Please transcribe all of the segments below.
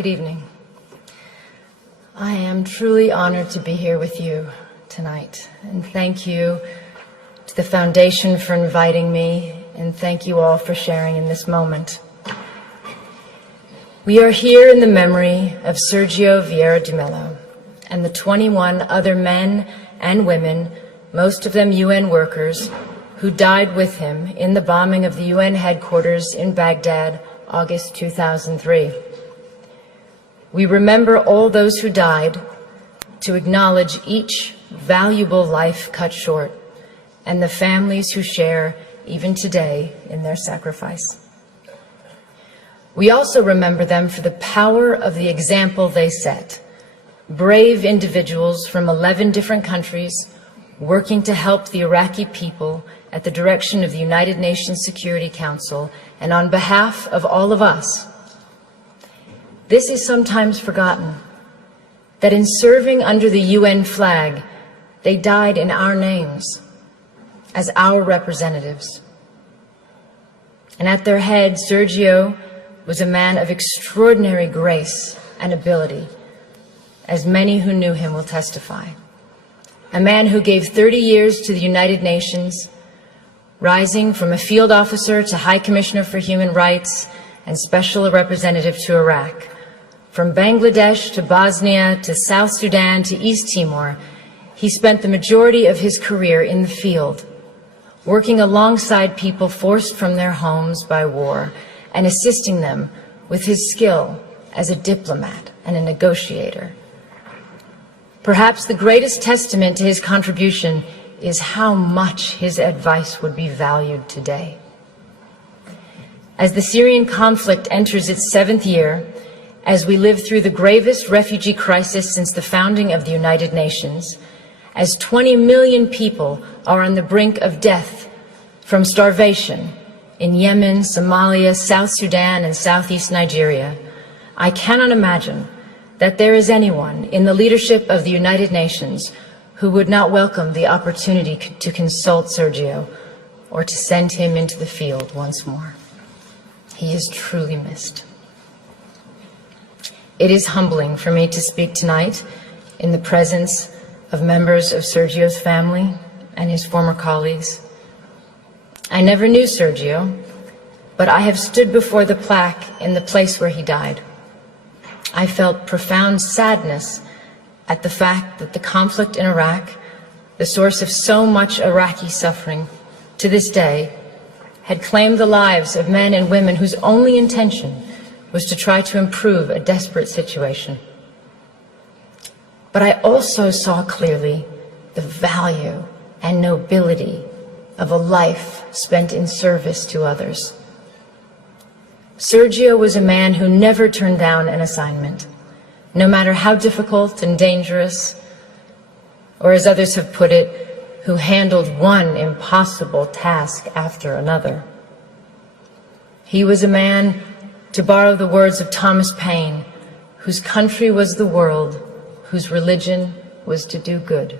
Good evening. I am truly honored to be here with you tonight, and thank you to the Foundation for inviting me, and thank you all for sharing in this moment. We are here in the memory of Sergio Vieira de Mello and the 21 other men and women, most of them UN workers, who died with him in the bombing of the UN headquarters in Baghdad, August 2003. We remember all those who died to acknowledge each valuable life cut short and the families who share, even today, in their sacrifice. We also remember them for the power of the example they set. Brave individuals from 11 different countries working to help the Iraqi people at the direction of the United Nations Security Council and on behalf of all of us. This is sometimes forgotten, that in serving under the UN flag, they died in our names, as our representatives. And at their head, Sergio was a man of extraordinary grace and ability, as many who knew him will testify. A man who gave 30 years to the United Nations, rising from a field officer to High Commissioner for Human Rights and Special Representative to Iraq. From Bangladesh to Bosnia to South Sudan to East Timor, he spent the majority of his career in the field, working alongside people forced from their homes by war and assisting them with his skill as a diplomat and a negotiator. Perhaps the greatest testament to his contribution is how much his advice would be valued today. As the Syrian conflict enters its 7th year, as we live through the gravest refugee crisis since the founding of the United Nations, as 20 million people are on the brink of death from starvation in Yemen, Somalia, South Sudan, and Southeast Nigeria, I cannot imagine that there is anyone in the leadership of the United Nations who would not welcome the opportunity to consult Sergio or to send him into the field once more. He is truly missed. It is humbling for me to speak tonight in the presence of members of Sergio's family and his former colleagues. I never knew Sergio, but I have stood before the plaque in the place where he died. I felt profound sadness at the fact that the conflict in Iraq, the source of so much Iraqi suffering to this day, had claimed the lives of men and women whose only intention was to try to improve a desperate situation. But I also saw clearly the value and nobility of a life spent in service to others. Sergio was a man who never turned down an assignment, no matter how difficult and dangerous, or as others have put it, who handled one impossible task after another. He was a man, to borrow the words of Thomas Paine, whose country was the world, whose religion was to do good.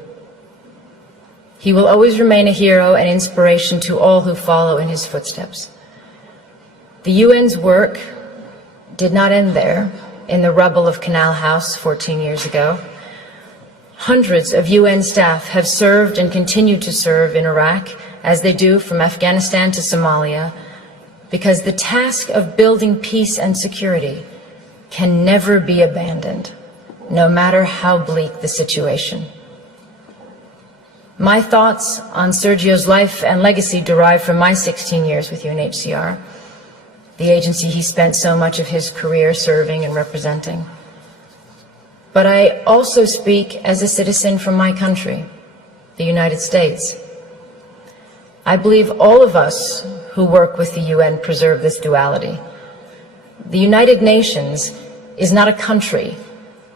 He will always remain a hero and inspiration to all who follow in his footsteps. The UN's work did not end there, in the rubble of Canal House 14 years ago. Hundreds of UN staff have served and continue to serve in Iraq, as they do from Afghanistan to Somalia, because the task of building peace and security can never be abandoned, no matter how bleak the situation. My thoughts on Sergio's life and legacy derive from my 16 years with UNHCR, the agency he spent so much of his career serving and representing. But I also speak as a citizen from my country, the United States. I believe all of us who work with the UN preserve this duality. The United Nations is not a country.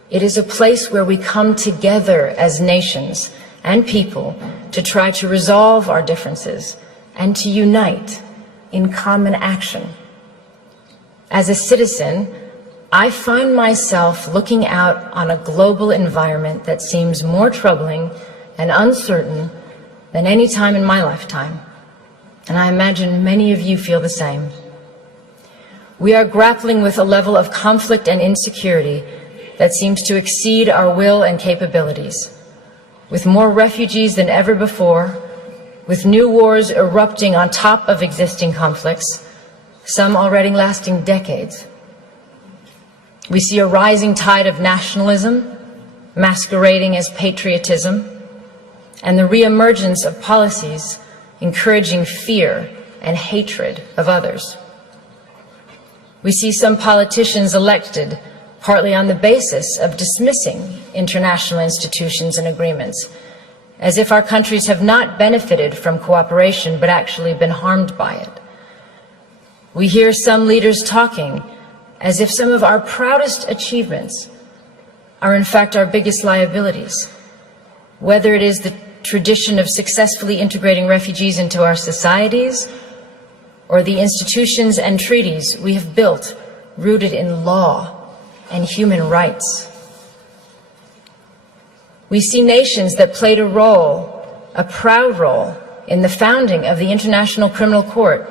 It is a place where we come together as nations and people to try to resolve our differences and to unite in common action. As a citizen, I find myself looking out on a global environment that seems more troubling and uncertain than any time in my lifetime. And I imagine many of you feel the same. We are grappling with a level of conflict and insecurity that seems to exceed our will and capabilities, with more refugees than ever before, with new wars erupting on top of existing conflicts, some already lasting decades. We see a rising tide of nationalism, masquerading as patriotism, and the reemergence of policies encouraging fear and hatred of others. We see some politicians elected partly on the basis of dismissing international institutions and agreements, as if our countries have not benefited from cooperation but actually been harmed by it. We hear some leaders talking as if some of our proudest achievements are in fact our biggest liabilities, whether it is the tradition of successfully integrating refugees into our societies or the institutions and treaties we have built rooted in law and human rights. We see nations that played a role, a proud role, in the founding of the International Criminal Court,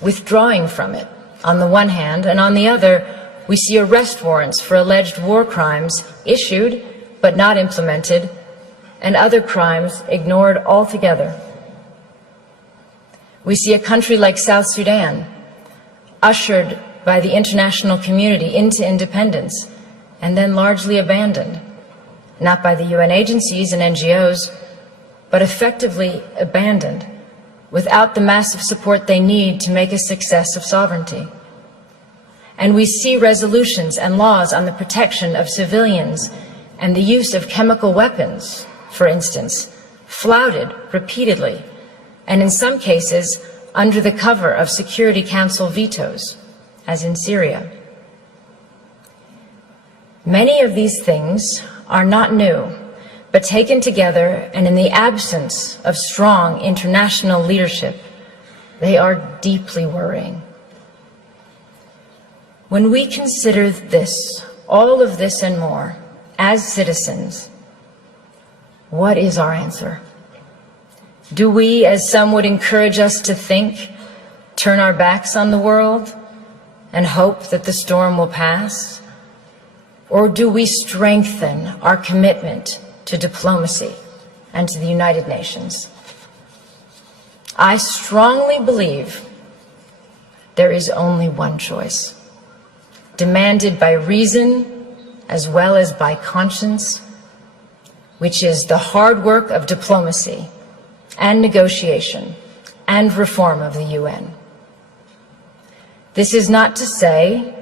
withdrawing from it on the one hand, and on the other, we see arrest warrants for alleged war crimes issued but not implemented, and other crimes ignored altogether. We see a country like South Sudan, ushered by the international community into independence and then largely abandoned, not by the UN agencies and NGOs, but effectively abandoned without the massive support they need to make a success of sovereignty. And we see resolutions and laws on the protection of civilians and the use of chemical weapons, for instance, flouted repeatedly, and in some cases under the cover of Security Council vetoes, as in Syria. Many of these things are not new, but taken together and in the absence of strong international leadership, they are deeply worrying. When we consider this, all of this and more, as citizens, what is our answer? Do we, as some would encourage us to think, turn our backs on the world and hope that the storm will pass? Or do we strengthen our commitment to diplomacy and to the United Nations? I strongly believe there is only one choice, demanded by reason as well as by conscience, which is the hard work of diplomacy and negotiation and reform of the UN. This is not to say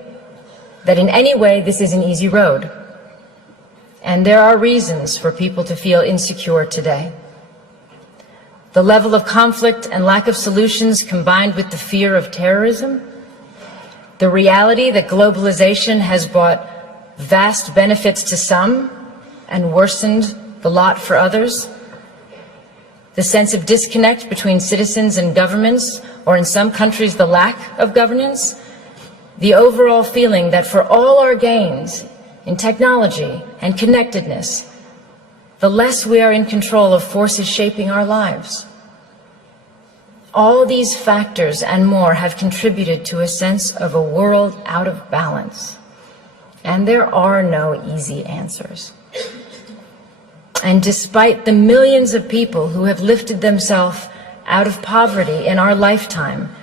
that in any way this is an easy road, and there are reasons for people to feel insecure today. The level of conflict and lack of solutions combined with the fear of terrorism, the reality that globalization has brought vast benefits to some and worsened the lot for others, the sense of disconnect between citizens and governments, or in some countries the lack of governance, the overall feeling that for all our gains in technology and connectedness, the less we are in control of forces shaping our lives. All these factors and more have contributed to a sense of a world out of balance, and there are no easy answers. And despite the millions of people who have lifted themselves out of poverty in our lifetime,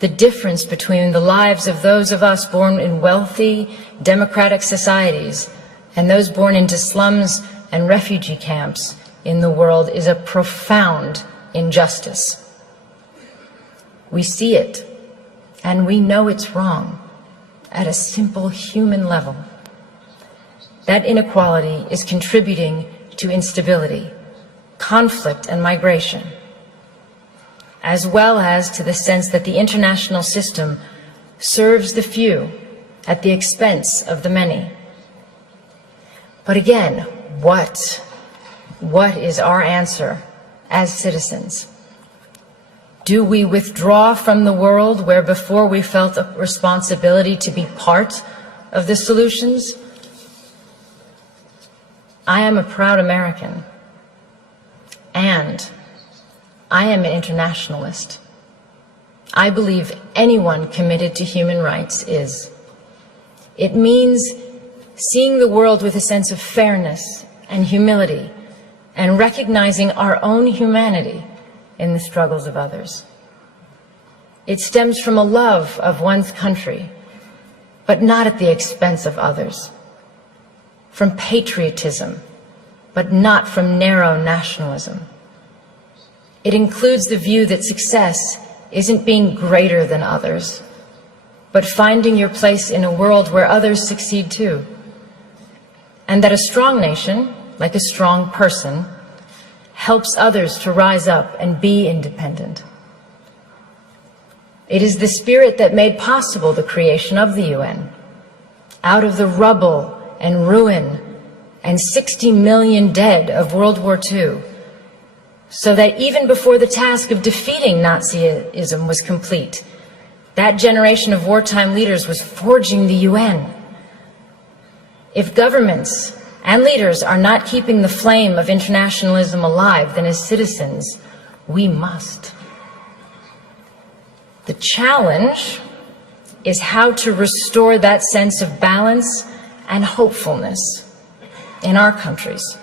the difference between the lives of those of us born in wealthy, democratic societies and those born into slums and refugee camps in the world is a profound injustice. We see it, and we know it's wrong at a simple human level. That inequality is contributing to instability, conflict, and migration, as well as to the sense that the international system serves the few at the expense of the many. But again, what is our answer as citizens? Do we withdraw from the world where before we felt a responsibility to be part of the solutions? I am a proud American, and I am an internationalist. I believe anyone committed to human rights is. It means seeing the world with a sense of fairness and humility and recognizing our own humanity in the struggles of others. It stems from a love of one's country, but not at the expense of others, from patriotism, but not from narrow nationalism. It includes the view that success isn't being greater than others, but finding your place in a world where others succeed too, and that a strong nation, like a strong person, helps others to rise up and be independent. It is the spirit that made possible the creation of the UN. Out of the rubble and ruin and 60 million dead of World War II, so that even before the task of defeating Nazism was complete, that generation of wartime leaders was forging the UN. If governments and leaders are not keeping the flame of internationalism alive, then as citizens, we must. The challenge is how to restore that sense of balance and hopefulness in our countries,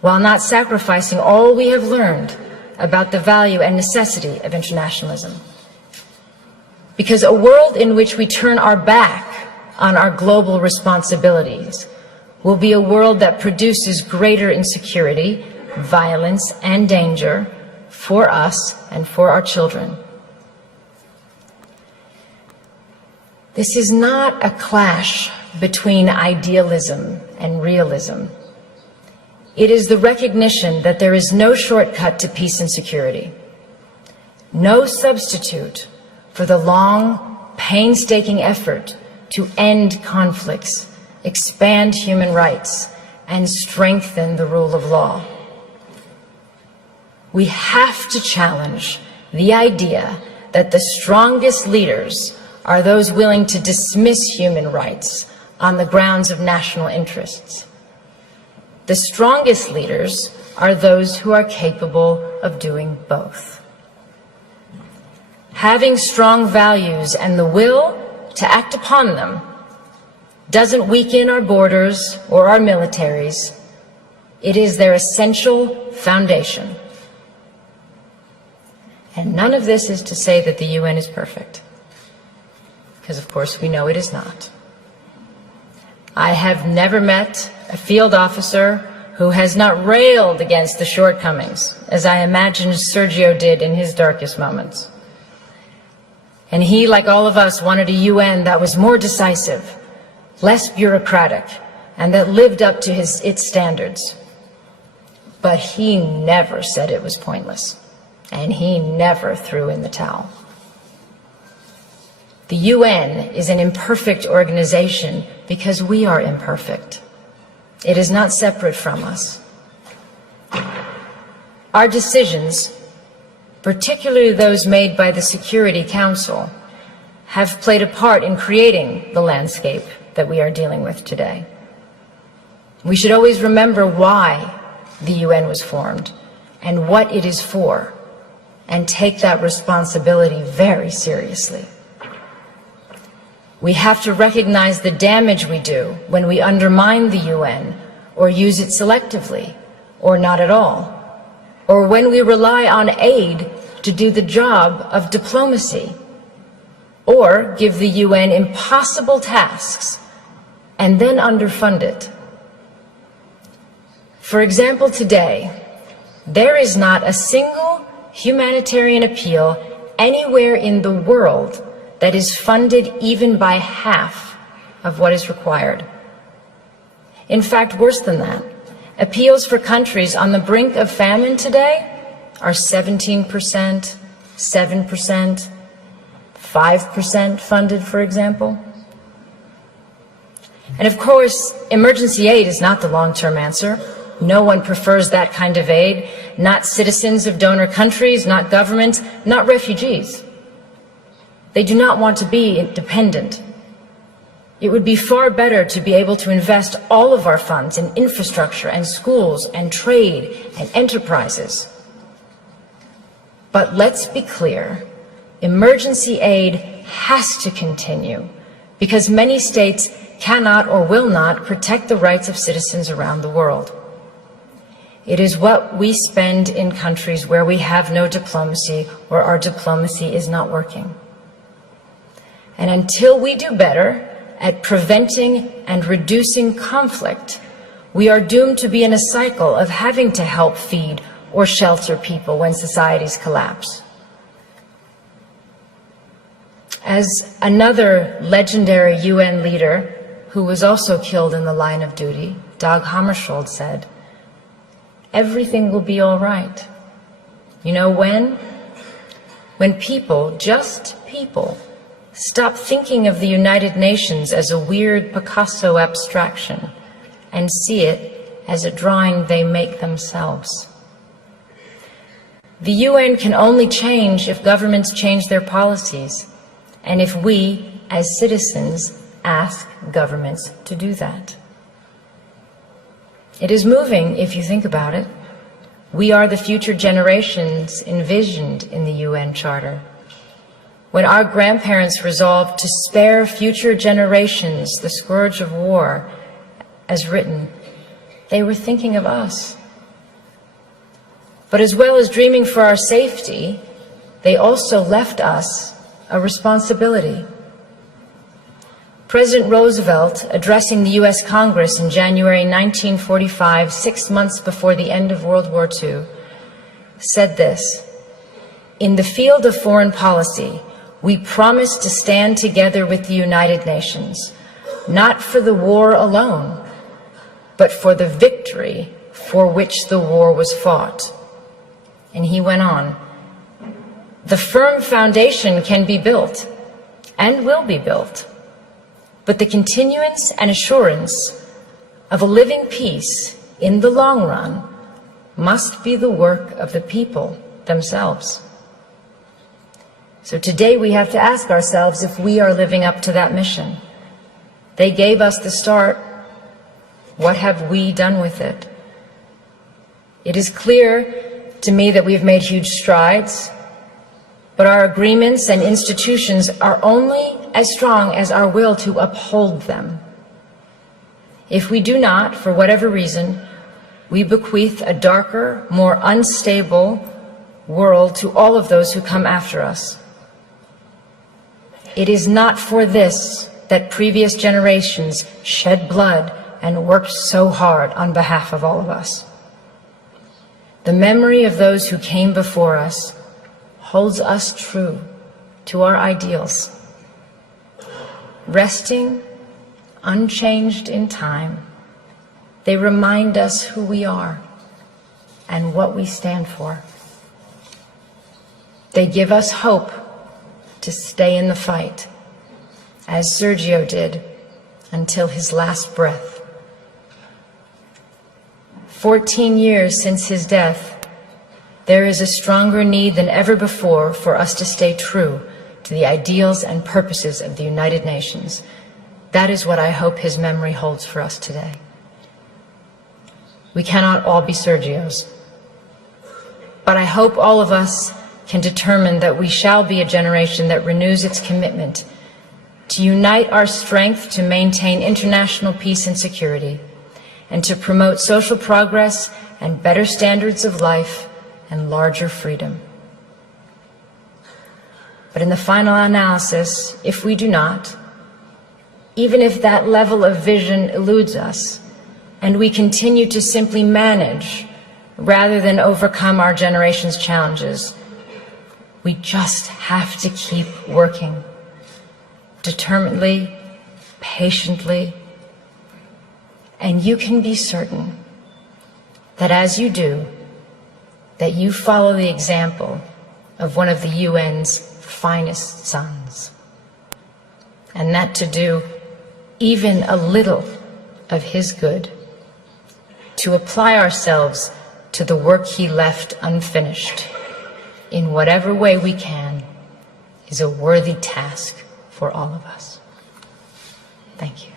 while not sacrificing all we have learned about the value and necessity of internationalism. Because a world in which we turn our back on our global responsibilities will be a world that produces greater insecurity, violence, and danger for us and for our children. This is not a clash between idealism and realism. It is the recognition that there is no shortcut to peace and security, no substitute for the long, painstaking effort to end conflicts, expand human rights, and strengthen the rule of law. We have to challenge the idea that the strongest leaders are those willing to dismiss human rights on the grounds of national interests. The strongest leaders are those who are capable of doing both. Having strong values and the will to act upon them doesn't weaken our borders or our militaries. It is their essential foundation. And none of this is to say that the UN is perfect, because of course we know it is not. I have never met a field officer who has not railed against the shortcomings, as I imagine Sergio did in his darkest moments. And he, like all of us, wanted a UN that was more decisive, less bureaucratic, and that lived up to its standards. But he never said it was pointless, and he never threw in the towel. The UN is an imperfect organization because we are imperfect. It is not separate from us. Our decisions, particularly those made by the Security Council, have played a part in creating the landscape that we are dealing with today. We should always remember why the UN was formed and what it is for, and take that responsibility very seriously. We have to recognize the damage we do when we undermine the UN or use it selectively or not at all, or when we rely on aid to do the job of diplomacy, or give the UN impossible tasks and then underfund it. For example, today, there is not a single humanitarian appeal anywhere in the world that is funded even by half of what is required. In fact, worse than that, appeals for countries on the brink of famine today are 17%, 7%, 5% funded, for example. And of course, emergency aid is not the long-term answer. No one prefers that kind of aid, not citizens of donor countries, not governments, not refugees. They do not want to be dependent. It would be far better to be able to invest all of our funds in infrastructure and schools and trade and enterprises. But let's be clear, emergency aid has to continue because many states cannot or will not protect the rights of citizens around the world. It is what we spend in countries where we have no diplomacy or our diplomacy is not working. And until we do better at preventing and reducing conflict, we are doomed to be in a cycle of having to help feed or shelter people when societies collapse. As another legendary UN leader who was also killed in the line of duty, Dag Hammarskjöld, said, "Everything will be all right." You know when? When people, just people, stop thinking of the United Nations as a weird Picasso abstraction and see it as a drawing they make themselves. The UN can only change if governments change their policies, and if we, as citizens, ask governments to do that. It is moving if you think about it. We are the future generations envisioned in the UN Charter. When our grandparents resolved to spare future generations the scourge of war, as written, they were thinking of us. But as well as dreaming for our safety, they also left us a responsibility. President Roosevelt, addressing the US Congress in January 1945, 6 months before the end of World War II, said this: "In the field of foreign policy, we promise to stand together with the United Nations, not for the war alone, but for the victory for which the war was fought." And he went on, "The firm foundation can be built and will be built, but the continuance and assurance of a living peace in the long run must be the work of the people themselves." So today we have to ask ourselves if we are living up to that mission. They gave us the start. What have we done with it? It is clear to me that we've made huge strides, but our agreements and institutions are only as strong as our will to uphold them. If we do not, for whatever reason, we bequeath a darker, more unstable world to all of those who come after us. It is not for this that previous generations shed blood and worked so hard on behalf of all of us. The memory of those who came before us holds us true to our ideals, resting unchanged in time. They remind us who we are and what we stand for. They give us hope to stay in the fight, as Sergio did until his last breath. 14 years since his death, there is a stronger need than ever before for us to stay true to the ideals and purposes of the United Nations. That is what I hope his memory holds for us today. We cannot all be Sergios, but I hope all of us can determine that we shall be a generation that renews its commitment to unite our strength to maintain international peace and security, and to promote social progress and better standards of life and larger freedom. But in the final analysis, if we do not, even if that level of vision eludes us, and we continue to simply manage rather than overcome our generation's challenges, we just have to keep working, determinedly, patiently, and you can be certain that as you do, that you follow the example of one of the UN's finest sons, and that to do even a little of his good, to apply ourselves to the work he left unfinished, in whatever way we can, is a worthy task for all of us. Thank you.